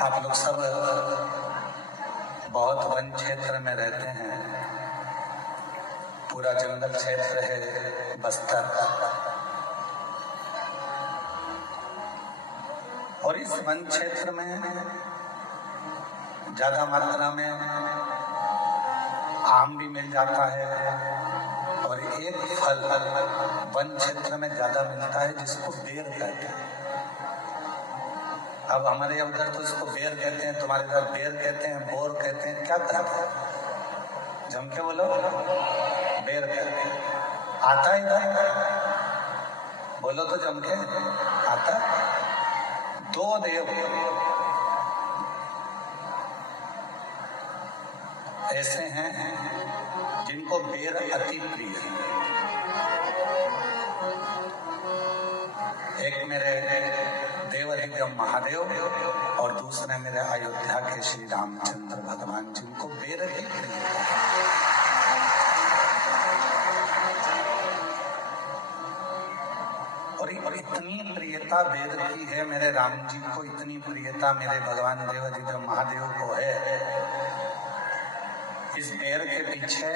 आप लोग सब बहुत वन क्षेत्र में रहते हैं, पूरा जंगल क्षेत्र है बस्तर, और इस वन क्षेत्र में ज्यादा मात्रा में आम भी मिल जाता है, और एक फल वन क्षेत्र में ज्यादा मिलता है जिसको बेर कहते हैं। अब हमारे उधर तो इसको बेर कहते हैं, तुम्हारे इधर बेर कहते हैं, बोर कहते हैं, क्या कहते हैं? जम के बोलो, बेर कहते हैं। आता है इधर? बोलो तो जम के आता है। दो देव ऐसे हैं जिनको बेर अति प्रिय है। एक मेरे देवाधिदेव महादेव और दूसरे मेरे अयोध्या के श्री रामचंद्र भगवान, जिनको बेर ही प्रिय है। और इतनी प्रियता बेर की है मेरे राम जी को, इतनी प्रियता मेरे भगवान देवाधिदेव महादेव को है। इस बेर के पीछे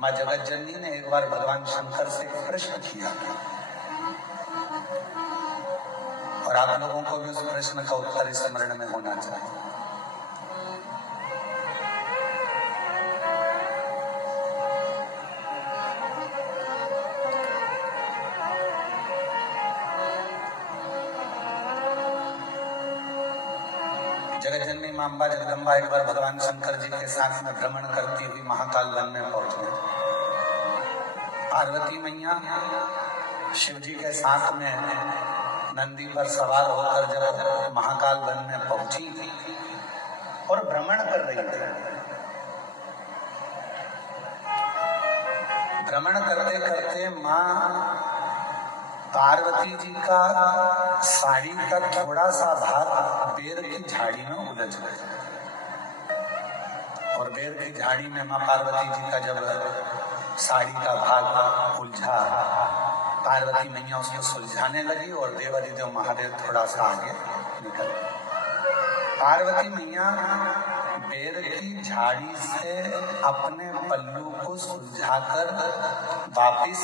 माँ जगत जननी ने एक बार भगवान शंकर से प्रश्न किया, और आप लोगों को भी उस प्रश्न का उत्तर स्मरण में होना चाहिए। जगत जननी मां अम्बा जगदम्बा एक बार भगवान शंकर जी के साथ में भ्रमण करती हुई महाकाल वन में पहुंच गई। पार्वती मैया शिव जी के साथ में नंदी पर सवार होकर जब महाकाल वन में पहुंची और भ्रमण कर रही थी, भ्रमण करते करते मां पार्वती जी का साड़ी का थोड़ा सा भाग बेर की झाड़ी में उलझ गया, और बेर की झाड़ी में मां पार्वती जी का जब साड़ी का भाग उलझा, पार्वती मैया उसको सुलझाने लगी और देवाधिदेव महादेव थोड़ा सा आगे निकल गए। पार्वती मैया बेर की झाड़ी से अपने पल्लू को सुलझाकर वापिस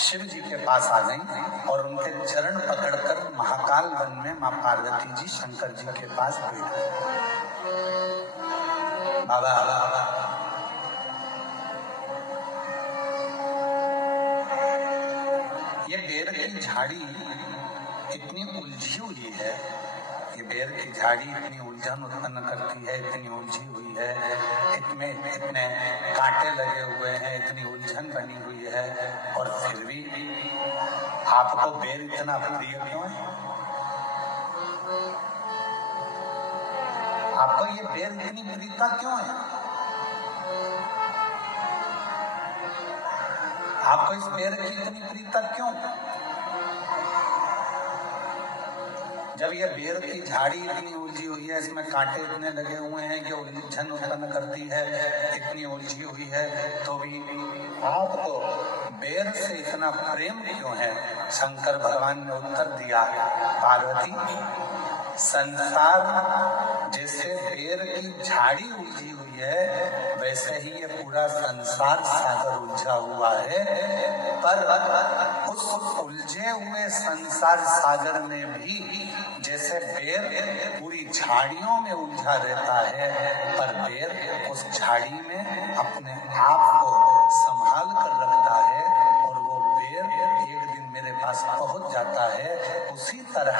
शिव जी के पास आ गई और उनके चरण पकड़कर महाकाल वन में मां पार्वती जी शंकर जी के पास बैठ गए। बाबा ये बेर की झाड़ी इतनी उलझी हुई है, ये बेर की झाड़ी इतनी उलझन उत्पन्न करती है, इतनी उलझी हुई है, इतने कांटे लगे हुए हैं, इतनी उलझन बनी हुई है, और फिर भी आपको बेर इतना प्रिय क्यों है? आपको ये बेर इतनी प्रियता क्यों है? आपको इस बेर की इतनी प्रियता क्यों? जब ये बेर की झाड़ी इतनी उलझी हुई है, इसमें कांटे इतने लगे हुए हैं कि उलझन उत्पन्न करती है, इतनी उलझी हुई है, तो भी आपको बेर से इतना प्रेम क्यों है? शंकर भगवान ने उत्तर दिया, पार्वती, संसार जैसे बेर की झाड़ी उलझी हुई है, वैसे ही ये पूरा संसार सागर उलझा हुआ है, पर उस उलझे हुए संसार सागर में भी जैसे बेर पूरी झाड़ियों में उलझा रहता है, पर बेर उस झाड़ी में अपने आप को संभाल कर रखता है, और वो बेर एक दिन मेरे पास पहुंच जाता है। उसी तरह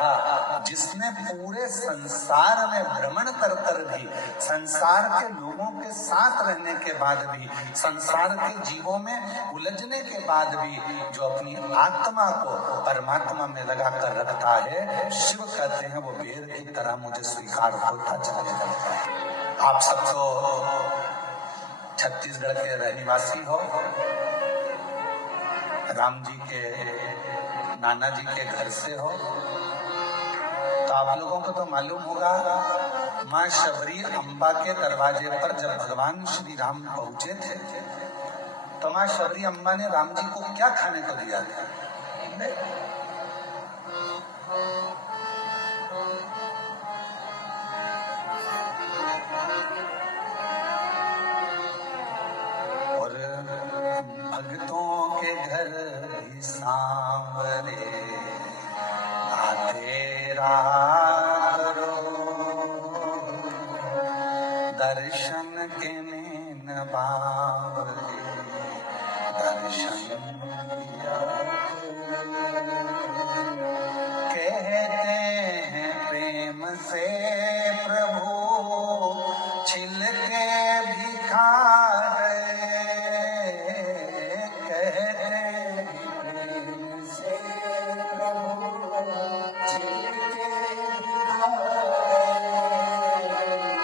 जिसने पूरे संसार में भ्रमण कर कर भी, संसार के लोगों के साथ रहने के बाद भी, संसार के जीवों में उलझने के बाद भी, जो अपनी आत्मा को परमात्मा में लगा कर रखता है, शिव कहते हैं वो बेर की तरह मुझे स्वीकार होता चला जाता है। आप सब तो छत्तीसगढ़ के रहनिवासी हो, राम जी के नाना जी के घर से हो, तो आप लोगों को तो मालूम होगा माँ शबरी अम्बा के दरवाजे पर जब भगवान श्री राम पहुंचे थे, तो माँ शबरी अम्बा ने राम जी को क्या खाने को दिया था? बावरे आते रहा करो, दर्शन के नैन बावरे दर्शन दिया कहते हैं प्रेम से प्रभु छिल के भी खा गए, कहते हैं प्रेम से प्रभु छिल के भी खा गए,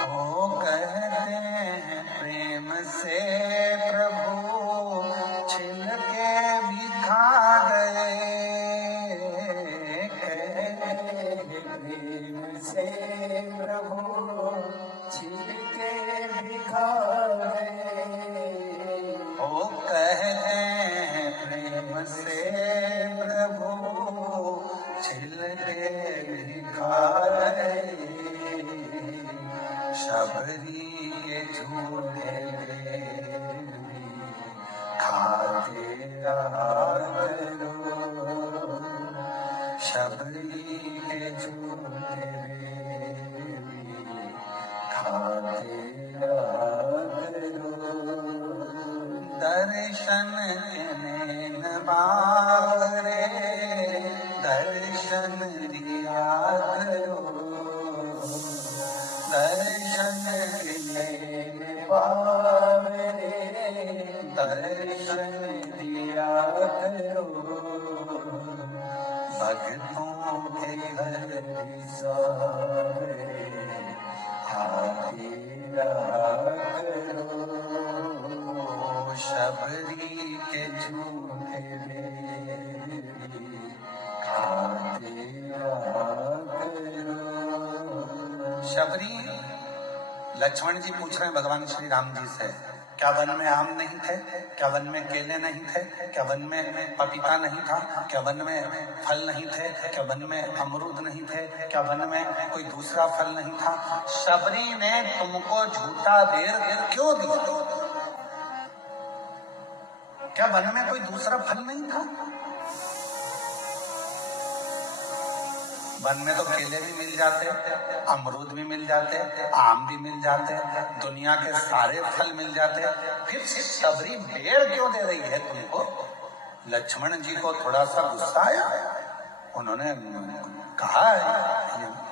ओ कहते हैं प्रेम से प्रभु छिल के भी खा गए, प्रेम से प्रभु छिल के भी खा गए, ओ कहते हैं प्रेम से प्रभु छिल के भी खा गए, शबरी के झूले भी खाते रहा करो, शबरी के झूले भी खाते रहा करो, दर्शन के नैन बावरे दर्शन दिया करो, दर्शन के नैन बावरे दर्शन दिया करो, भक्तों के घर सारे आते रहा करो, शबरी के झूले खाते रहा करो। शबरी लक्ष्मण जी पूछ रहे हैं भगवान श्री राम जी से, क्या वन में आम नहीं थे, क्या वन में केले नहीं थे, क्या वन में पपीता नहीं था, क्या वन में फल नहीं थे, क्या वन में अमरूद नहीं थे, क्या वन में कोई दूसरा फल नहीं था, शबरी ने तुमको झूठा बेर क्यों दिया, क्या वन में कोई दूसरा फल नहीं था, वन में तो केले भी मिल जाते, अमरूद भी मिल जाते, आम भी मिल जाते, दुनिया के सारे फल मिल जाते, फिर शबरी बेर क्यों दे रही है तुमको। लक्ष्मण जी को थोड़ा सा गुस्सा आया, उन्होंने कहा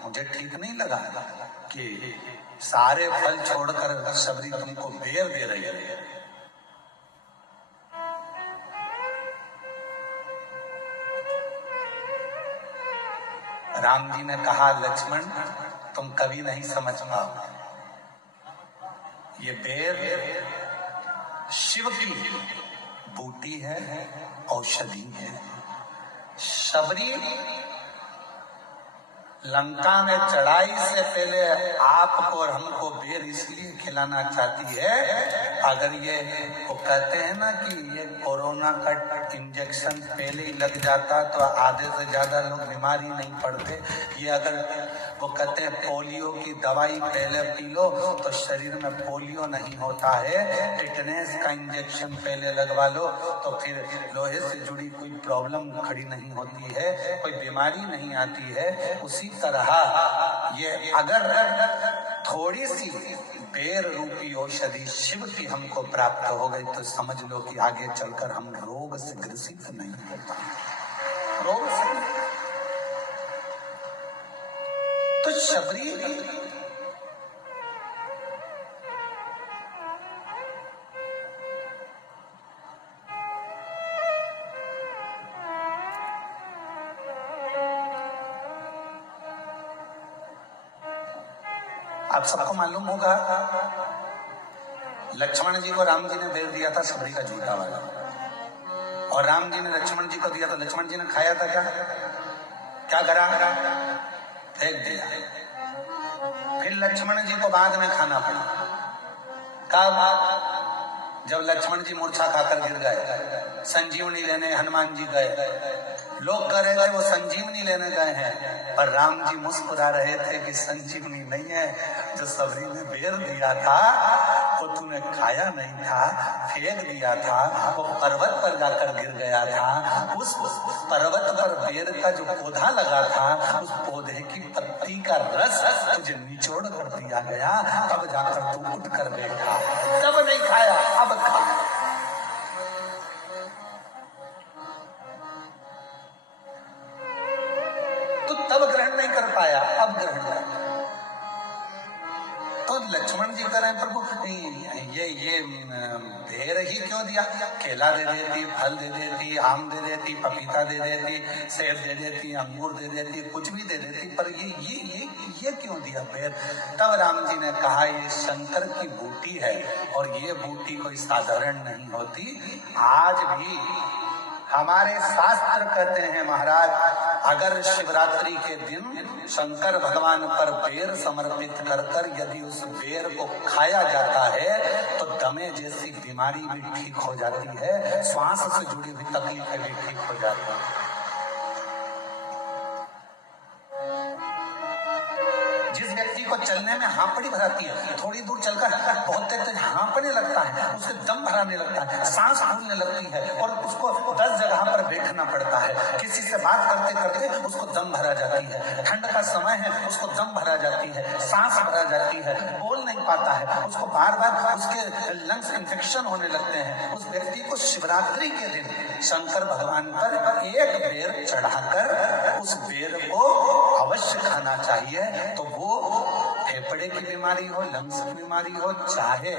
मुझे ठीक नहीं लगा कि सारे फल छोड़कर शबरी तुमको बेर दे रही है। राम जी ने कहा लक्ष्मण तुम कभी नहीं समझ पाओ, ये बेर शिव की बूटी है, औषधि है। शबरी लंका में चढ़ाई से पहले आपको और हमको बेर इसलिए खिलाना चाहती है, अगर ये वो कहते हैं ना कि ये कोरोना का इंजेक्शन पहले ही लग जाता तो आधे से ज्यादा लोग बीमारी नहीं पड़ते, ये अगर वो कहते हैं पोलियो की दवाई पहले पी लो तो शरीर में पोलियो नहीं होता है, टिटनेस का इंजेक्शन पहले लगवा लो तो फिर लोहे से जुड़ी कोई प्रॉब्लम खड़ी नहीं होती है, कोई बीमारी नहीं आती है। उसी तरह ये अगर थोड़ी सी बेर रूपी औषधि शिव की हमको प्राप्त हो गई तो समझ लो कि आगे चलकर हम रोग से ग्रसित नहीं होता, रोग से। तो शबरी आप सबको मालूम होगा लक्ष्मण जी को राम जी ने बेर दिया था शबरी का झूठा वाला, और राम जी ने लक्ष्मण जी को दिया था, लक्ष्मण जी ने खाया था, क्या करा, फेंक दिया। फिर लक्ष्मण जी को बाद में खाना पड़ा, कब, जब लक्ष्मण जी मूर्छा खाकर गिर गए, संजीवनी लेने हनुमान जी गए, लोग कह रहे थे वो संजीवनी लेने गए हैं, पर राम जी मुस्कुरा रहे थे कि संजीवनी नहीं है, जो शबरी ने बेर दिया था को तूने खाया नहीं था, फेंक दिया था, वो पर्वत पर जाकर गिर गया था। उस पर्वत पर बेर का जो पौधा लगा था, उस पौधे की पत्ती का रस तुझे निचोड़ कर दिया गया, तब जाकर तू उठ कर बैठा। तब नहीं खाया, अब खा। तो तब ग्रहण नहीं कर पाया, अब ग्रहण कर। तो लक्ष्मण जी कह रहे हैं प्रभु ये भेड़ ही क्यों दिया? केला दे देती, फल दे देती, आम दे देती, पपीता दे देती, सेब दे देती, अंगूर दे देती, कुछ भी दे देती, पर ये क्यों दिया भेड़? तब राम जी ने कहा ये शंकर की बूटी है और ये बूटी कोई साधारण नहीं होती। आज भी हमारे शास्त्र कहते हैं महाराज, अगर शिवरात्रि के दिन शंकर भगवान पर बेर समर्पित कर कर यदि उस बेर को खाया जाता है तो दमे जैसी बीमारी भी ठीक हो जाती है, श्वास से जुड़ी हुई तकलीफें भी ठीक हो जाती है। जिस व्यक्ति को चलने में हांपड़ी भराती है, थोड़ी दूर चलकर बहुत तेज हांपने लगता है, उसे दम भराने लगता है, सांस फूलने लगती है और उसको 10 जगह पर बैठना पड़ता है। किसी से बात करते करते उसको दम भरा जाती है, ठंड का समय है उसको दम भरा जाती है, सांस भरा जाती है, बोल नहीं पाता है, उसको बार बार उसके लंग्स इन्फेक्शन होने लगते हैं। उस व्यक्ति को शिवरात्रि के दिन शंकर भगवान पर एक बेर चढ़ाकर उस बेर को अवश्य खाना चाहिए। तो वो फेफड़े की बीमारी हो, लंग्स की बीमारी हो, चाहे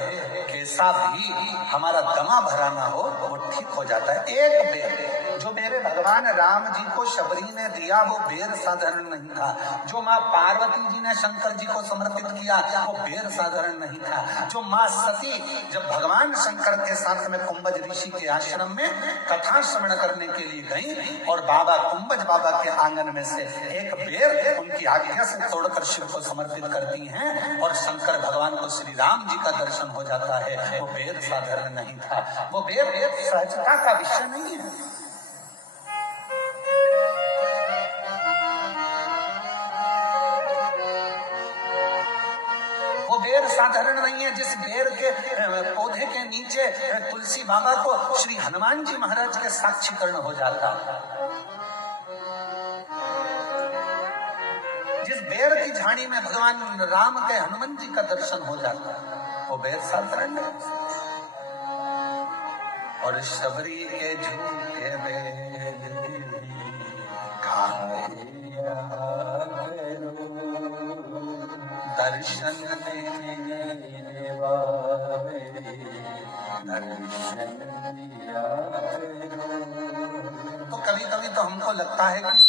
कैसा भी हमारा दमा भराना हो, वो ठीक हो जाता है। एक बेर जो मेरे भगवान राम जी को शबरी ने दिया वो बेर साधारण नहीं था। जो माँ पार्वती जी ने शंकर जी को समर्पित किया वो बेर साधारण नहीं था। जो माँ सती जब भगवान शंकर के साथ में कुंभज ऋषि के आश्रम में कथा श्रवण करने के लिए गई और बाबा कुंभज बाबा के आंगन में से एक बेर उनकी आज्ञा से तोड़कर शिव को समर्पित करती हैं और शंकर भगवान को श्री राम जी का दर्शन हो जाता है, वो बेर साधारण नहीं था। वो बेर सहजता का विषय नहीं है। वो बेर साधारण नहीं है। जिस बेर के पौधे के नीचे तुलसी बाबा को श्री हनुमान जी महाराज के साक्षीकरण हो जाता है, जिस बेर की झाड़ी में भगवान राम के हनुमान जी का दर्शन हो जाता है, वो बेर साधारण नहीं। और शबरी के झूठे बेर दर्शन तो कभी कभी तो हमको लगता है कि